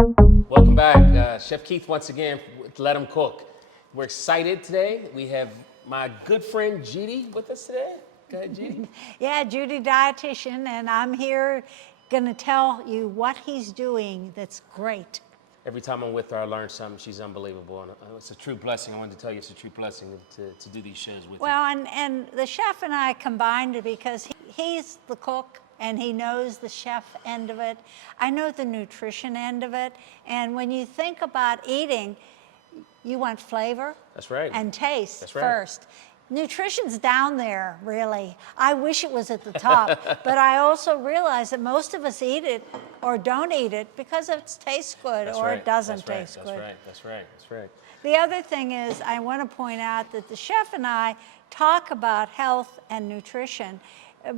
Welcome back. Chef Keith once again with Let 'Em Cook. We're excited today. We have my good friend Judy with us today. Go ahead, Judy. Yeah, Judy dietitian, and I'm here gonna tell you what he's doing that's great. Every time I'm with her, I learn something. She's unbelievable. And it's a true blessing. I wanted to tell you it's a true blessing to do these shows with you. Well, and the chef and I combined because he's the cook and he knows the chef end of it. I know the nutrition end of it. And when you think about eating, you want flavor. That's right. And taste That's right. first. Nutrition's down there, really. I wish it was at the top, but I also realize that most of us eat it or don't eat it because it tastes good it doesn't taste good. That's right. The other thing is, I want to point out that the chef and I talk about health and nutrition,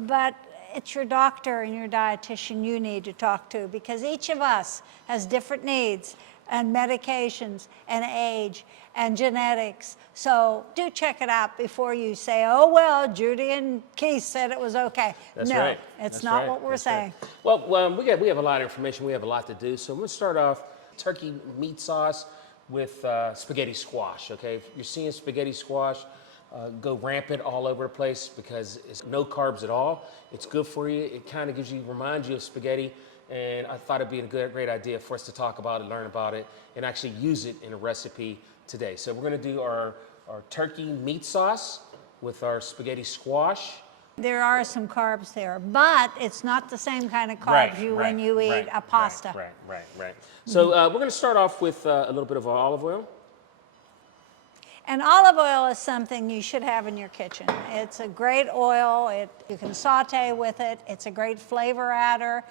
but it's your doctor and your dietitian you need to talk to, because each of us has different needs and medications and age and genetics. So do check it out before you say, oh, well, Judy and Keith said it was okay. That's no, right. It's That's not right. what we're That's saying. Right. Well, we have a lot of information. We have a lot to do. So I'm going to start off turkey meat sauce with spaghetti squash, okay? If you're seeing spaghetti squash, go rampant all over the place because it's no carbs at all. It's good for you. It kind of reminds you of spaghetti. And I thought it'd be a great idea for us to talk about it, learn about it, and actually use it in a recipe today. So we're gonna do our turkey meat sauce with our spaghetti squash. There are some carbs there, but it's not the same kind of carbs when you eat a pasta. Right. So we're gonna start off with a little bit of olive oil. And olive oil is something you should have in your kitchen. It's a great oil. You can saute with it. It's a great flavor adder.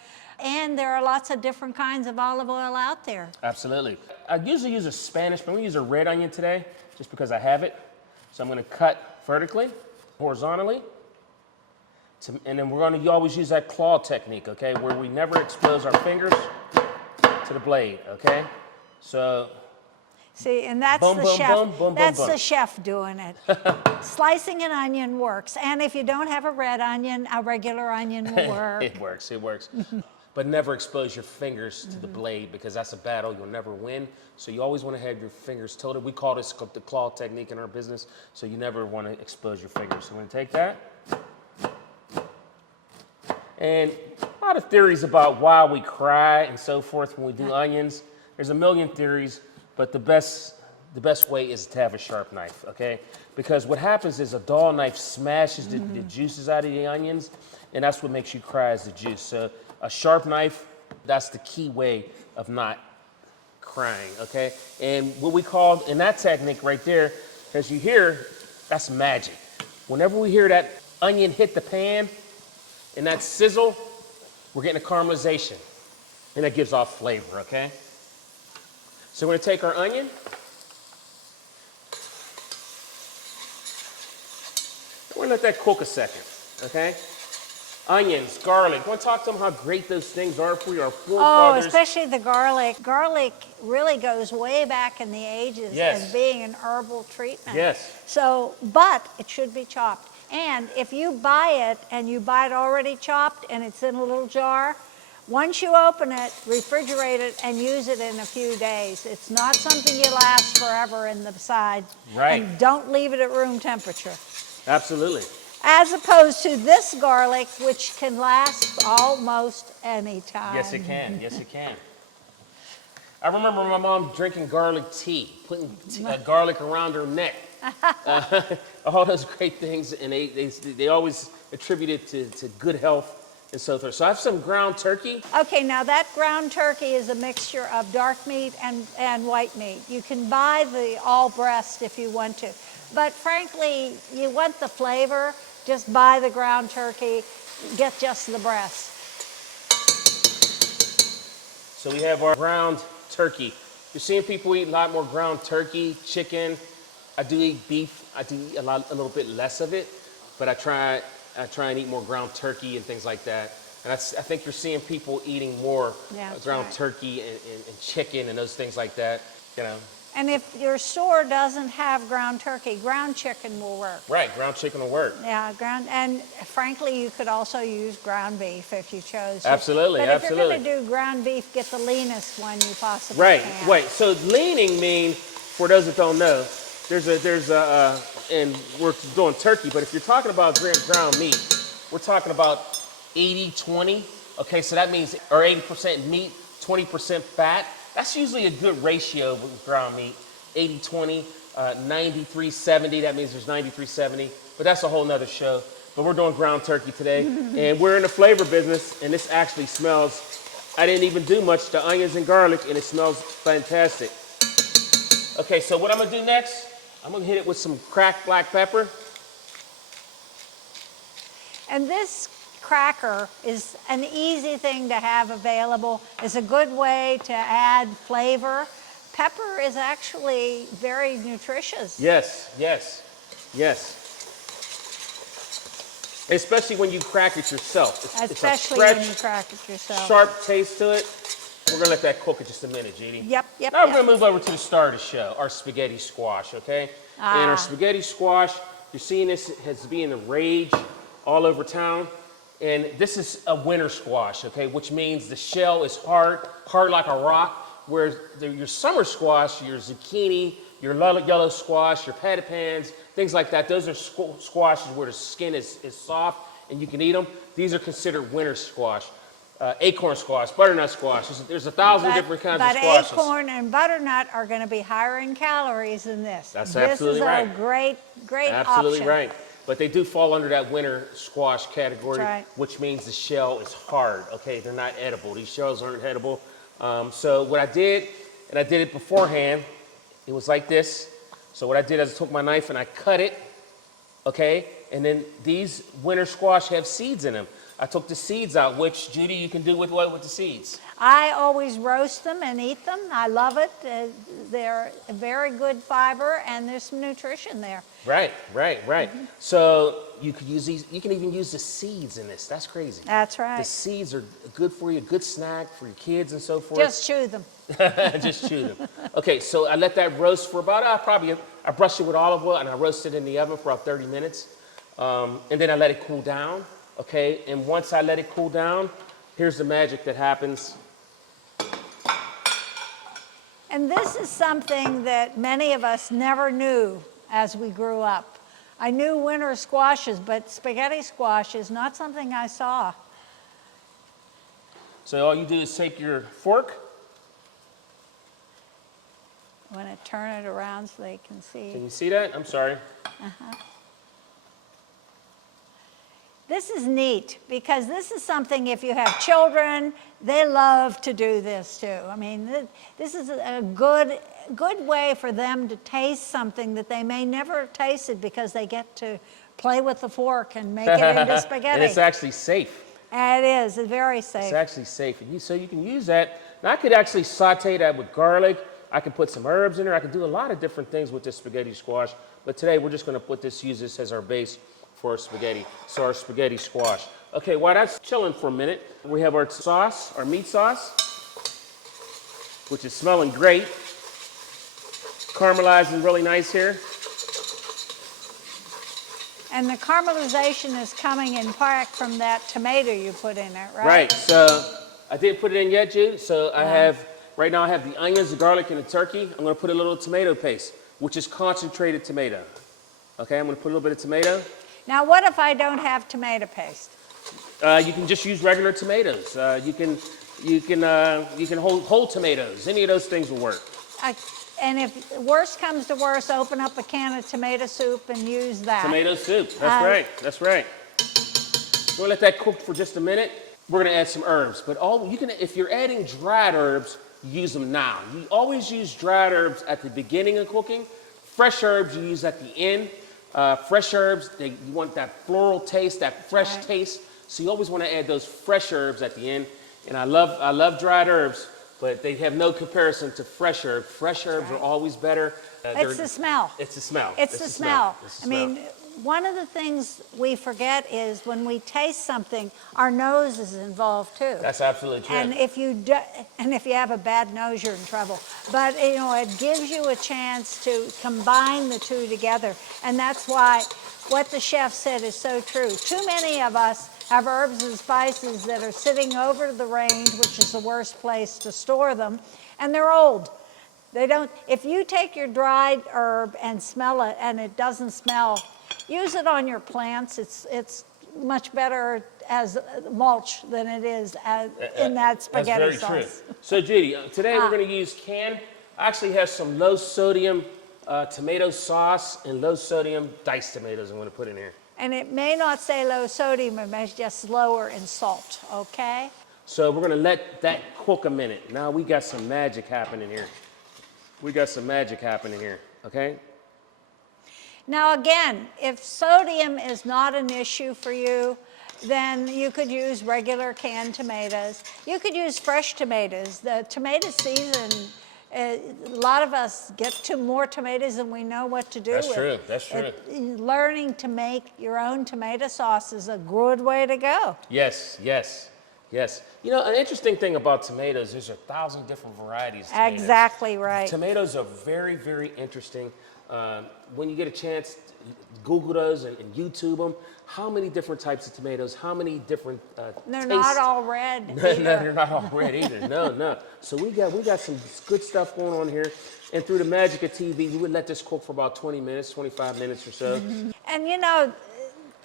And there are lots of different kinds of olive oil out there. Absolutely. I usually use a Spanish, but I'm gonna use a red onion today just because I have it. So I'm gonna cut vertically, horizontally, and then we're gonna always use that claw technique, okay, where we never expose our fingers to the blade, okay? So see, and that's boom, the boom, chef. boom, boom, that's boom, the boom. chef doing it. Slicing an onion works, and if you don't have a red onion, a regular onion will work. It works. But never expose your fingers to the blade, because that's a battle you'll never win. So you always want to have your fingers tilted. We call this the claw technique in our business. So you never want to expose your fingers. So I'm going to take that. And a lot of theories about why we cry and so forth when we do onions. There's a million theories, but the best way is to have a sharp knife, okay? Because what happens is a dull knife smashes the juices out of the onions, and that's what makes you cry, is the juice. So a sharp knife, that's the key way of not crying, okay? And what we call in that technique right there, as you hear, that's magic. Whenever we hear that onion hit the pan and that sizzle, we're getting a caramelization, and that gives off flavor, okay? So we're gonna take our onion, and we're gonna let that cook a second, okay? Onions, garlic. Want to talk to them how great those things are for you? Our forefathers. Oh, especially the garlic. Garlic really goes way back in the ages as being an herbal treatment. Yes. So, but it should be chopped. And if you buy it and you buy it already chopped and it's in a little jar, once you open it, refrigerate it and use it in a few days. It's not something you last forever in the side. Right. And don't leave it at room temperature. Absolutely. As opposed to this garlic, which can last almost any time. Yes, it can. Yes, it can. I remember my mom drinking garlic tea, putting garlic around her neck. All those great things, and they always attribute it to good health and so forth. So I have some ground turkey. Okay, now that ground turkey is a mixture of dark meat and white meat. You can buy the all breast if you want to. But frankly, you want the flavor, just buy the ground turkey, get just the breast. So we have our ground turkey. You're seeing people eat a lot more ground turkey, chicken. I do eat beef. I do eat a little bit less of it, but I try and eat more ground turkey and things like that. And I think you're seeing people eating more ground turkey and chicken and those things like that. You know, And if your store doesn't have ground turkey, ground chicken will work. Right, ground chicken will work. Yeah, and frankly, you could also use ground beef if you chose to. Absolutely, but absolutely. if you're going to do ground beef, get the leanest one you possibly Right, can. right. So leaning mean, for those that don't know, and we're doing turkey, but if you're talking about ground meat, we're talking about 80-20. Okay, so that means, or 80% meat, 20% fat. That's usually a good ratio with ground meat. 80-20, 93-70, that means there's 93-70, but that's a whole nother show. But we're doing ground turkey today, and we're in the flavor business, and this actually smells, I didn't even do much to onions and garlic, and it smells fantastic. Okay, so what I'm gonna do next, I'm gonna hit it with some cracked black pepper. And this cracker is an easy thing to have available. It's a good way to add flavor. Pepper is actually very nutritious. Yes, yes, yes. Especially when you crack it yourself. Especially it's a fresh, when you crack it yourself. sharp taste to it. We're gonna let that cook in just a minute, Judy. Yep. Now we're gonna move over to the star of the show, our spaghetti squash, okay? And our spaghetti squash, you're seeing this has been a rage all over town. And this is a winter squash, okay? Which means the shell is hard like a rock, whereas your summer squash, your zucchini, your yellow squash, your patty pans, things like that, those are squashes where the skin is soft and you can eat them. These are considered winter squash. Acorn squash, butternut squash, there's 1,000 different kinds of squashes. But acorn and butternut are going to be higher in calories than this. That's absolutely right. This is a great Absolutely option. right. But they do fall under that winter squash category, That's right. which means the shell is hard, okay? They're not edible. These shells aren't edible. So what I did, and I did it beforehand, it was like this. So what I did is I took my knife and I cut it, okay? And then these winter squash have seeds in them. I took the seeds out, which, Judy, you can do with what with the seeds? I always roast them and eat them. I love it. They're a very good fiber, and there's some nutrition there. Right. So you could use these, you can even use the seeds in this. That's crazy. That's right. The seeds are good for you, a good snack for your kids and so forth. Just chew them. Just chew them. Okay, so I let that roast for about, I brushed it with olive oil and I roasted it in the oven for about 30 minutes. And then I let it cool down, okay? And once I let it cool down, here's the magic that happens. And this is something that many of us never knew as we grew up. I knew winter squashes, but spaghetti squash is not something I saw. So all you do is take your fork. I want to turn it around so they can see. Can you see that? I'm sorry. This is neat because this is something, if you have children, they love to do this too. I mean, this is a good way for them to taste something that they may never have tasted because they get to play with the fork and make it into spaghetti. And it's actually safe. It is. It's very safe. It's actually safe. So you can use that. Now I could actually saute that with garlic. I can put some herbs in there. I can do a lot of different things with this spaghetti squash. But today we're just going to use this as our base for our spaghetti. So our spaghetti squash. Okay, while that's chilling for a minute, we have our sauce, our meat sauce, which is smelling great. Caramelizing really nice here. And the caramelization is coming in part from that tomato you put in it, right? Right, so I didn't put it in yet, Jude. So right now I have the onions, the garlic, and the turkey. I'm gonna put a little tomato paste, which is concentrated tomato. Okay, I'm gonna put a little bit of tomato. Now, what if I don't have tomato paste? You can just use regular tomatoes. You can hold whole tomatoes. Any of those things will work. And if worst comes to worst, open up a can of tomato soup and use that. Tomato soup. That's right. That's right. We're gonna let that cook for just a minute. We're gonna add some herbs, but if you're adding dried herbs, use them now. You always use dried herbs at the beginning of cooking. Fresh herbs you use at the end. Fresh herbs, you want that floral taste, that fresh taste. So you always want to add those fresh herbs at the end. And I love dried herbs, but they have no comparison to fresh herbs. Fresh herbs are always better. It's the smell. It's the smell. It's the smell. I mean, one of the things we forget is when we taste something, our nose is involved too. That's absolutely true. And if you have a bad nose, you're in trouble. But you know, it gives you a chance to combine the two together, and that's why what the chef said is so true. Too many of us have herbs and spices that are sitting over the range, which is the worst place to store them, and they're old. They don't, if you take your dried herb and smell it and it doesn't smell, use it on your plants. It's much better as mulch than it is in that spaghetti sauce. That's very true. So Judy, today we're going to use canned, I actually have some low sodium tomato sauce and low sodium diced tomatoes I'm going to put in here. And it may not say low sodium, it may just lower in salt, okay? So we're going to let that cook a minute. Now we got some magic happening here. We got some magic happening here, okay? Now again, if sodium is not an issue for you, then you could use regular canned tomatoes. You could use fresh tomatoes. The tomato season, a lot of us get to more tomatoes than we know what to do with. That's true, that's true. Learning to make your own tomato sauce is a good way to go. Yes, yes. Yes. You know, an interesting thing about tomatoes, there's 1,000 different varieties of tomatoes. Exactly right. Tomatoes are very, very interesting. When you get a chance, Google those and YouTube them. How many different types of tomatoes? How many different They're tastes? not all red No, either. they're not all red either. No. So we got some good stuff going on here. And through the magic of TV, we would let this cook for about 20 minutes, 25 minutes or so. And you know,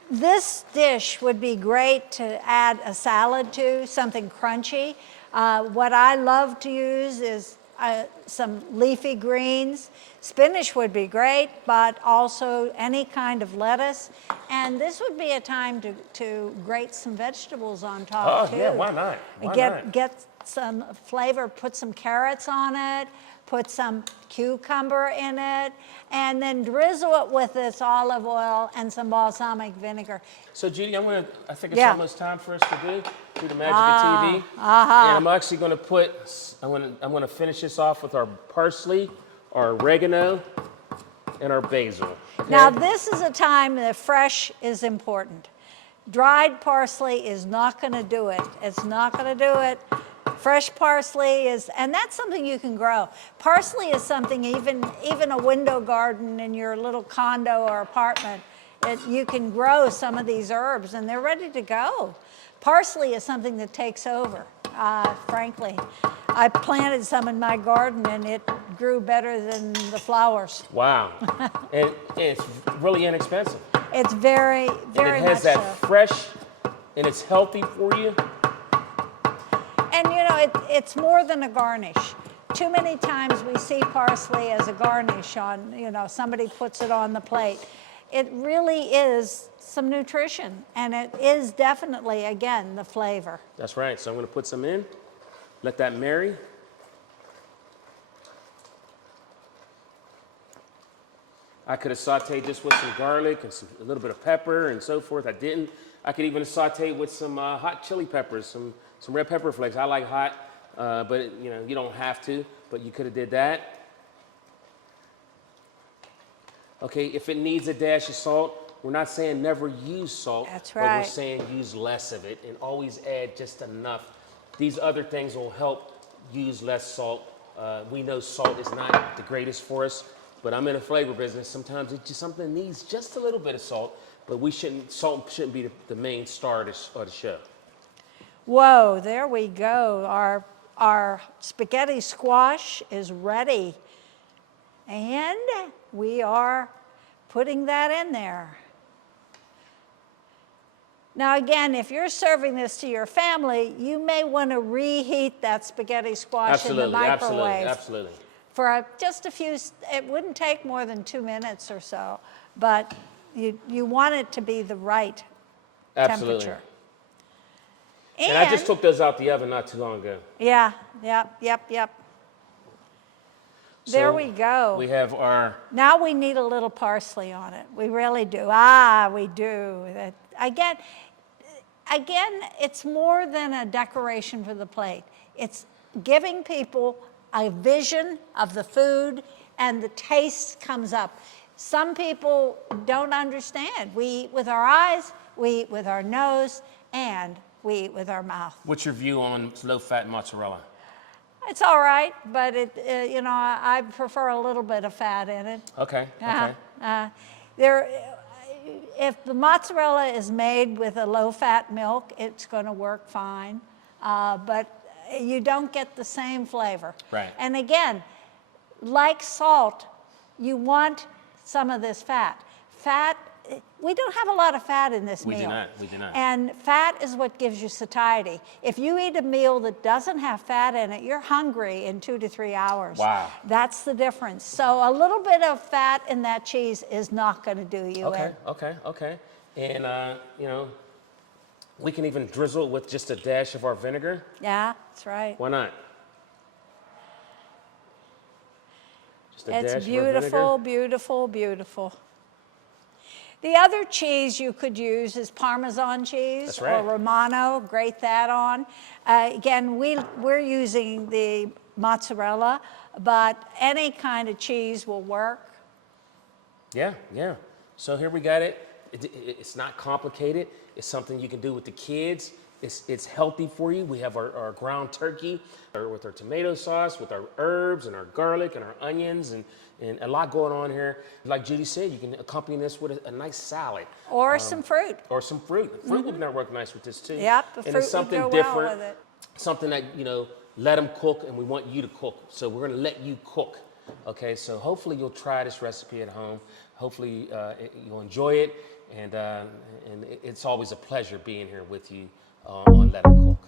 this dish would be great to add a salad to, something crunchy. What I love to use is some leafy greens. Spinach would be great, but also any kind of lettuce. And this would be a time to grate some vegetables on top too. Yeah, why not? Get some flavor, put some carrots on it, put some cucumber in it, and then drizzle it with this olive oil and some balsamic vinegar. So Judy, I think it's almost time for us to do the magic of TV. And I'm actually going to I'm going to finish this off with our parsley, our oregano, and our basil. Okay? Now this is a time that fresh is important. Dried parsley is not going to do it. It's not going to do it. Fresh parsley is, and that's something you can grow. Parsley is something, even a window garden in your little condo or apartment, you can grow some of these herbs and they're ready to go. Parsley is something that takes over, frankly. I planted some in my garden and it grew better than the flowers. Wow. And it's really inexpensive. It's very, very and it has much that so. fresh, and it's healthy for you. And you know, it's more than a garnish. Too many times we see parsley as a garnish on, you know, somebody puts it on the plate. It really is some nutrition, and it is definitely, again, the flavor. That's right. So I'm going to put some in, let that marry. I could have sauteed this with some garlic and a little bit of pepper and so forth. I didn't. I could even saute with some hot chili peppers, some red pepper flakes. I like hot, but you know, you don't have to, but you could have did that. Okay, if it needs a dash of salt, we're not saying never use salt. That's right. right. But we're saying use less of it and always add just enough. These other things will help use less salt. We know salt is not the greatest for us, but I'm in a flavor business. Sometimes something needs just a little bit of salt, but salt shouldn't be the main star of the show. Whoa, there we go. Our spaghetti squash is ready. And we are putting that in there. Now again, if you're serving this to your family, you may want to reheat that spaghetti squash in the microwave. Absolutely. For just a few, it wouldn't take more than 2 minutes or so, but you want it to be the right temperature. And I just took those out the oven not too long ago. Yeah, yep. There we go. We have our... Now we need a little parsley on it. We really do. We do. Again, it's more than a decoration for the plate. It's giving people a vision of the food, and the taste comes up. Some people don't understand. We eat with our eyes, we eat with our nose, and we eat with our mouth. What's your view on low-fat mozzarella? It's all right, but you know, I prefer a little bit of fat in it. Okay, okay. If the mozzarella is made with a low-fat milk, it's going to work fine, but you don't get the same flavor. Right. And again, like salt, you want some of this fat. Fat, we don't have a lot of fat in this meal. We do not. And fat is what gives you satiety. If you eat a meal that doesn't have fat in it, you're hungry in 2 to 3 hours. Wow. That's the difference. So a little bit of fat in that cheese is not going to do you in. Okay. And, you know, we can even drizzle with just a dash of our vinegar. Yeah, that's right. Why not? Just a dash It's of our beautiful, vinegar. beautiful, beautiful. The other cheese you could use is Parmesan cheese. That's right. Or Romano, grate that on. Again, we're using the mozzarella, but any kind of cheese will work. Yeah. So here we got it. It's not complicated. It's something you can do with the kids. It's healthy for you. We have our ground turkey with our tomato sauce, with our herbs and our garlic and our onions and a lot going on here. Like Judy said, you can accompany this with a nice salad. Or some fruit. Or some fruit. Fruit would work nice with this too. Yep, the and fruit it's something would go different, well with it. something that, you know, let them cook and we want you to cook. So we're gonna let you cook. Okay, so hopefully you'll try this recipe at home. Hopefully you'll enjoy it. And it's always a pleasure being here with you on Let 'Em Cook.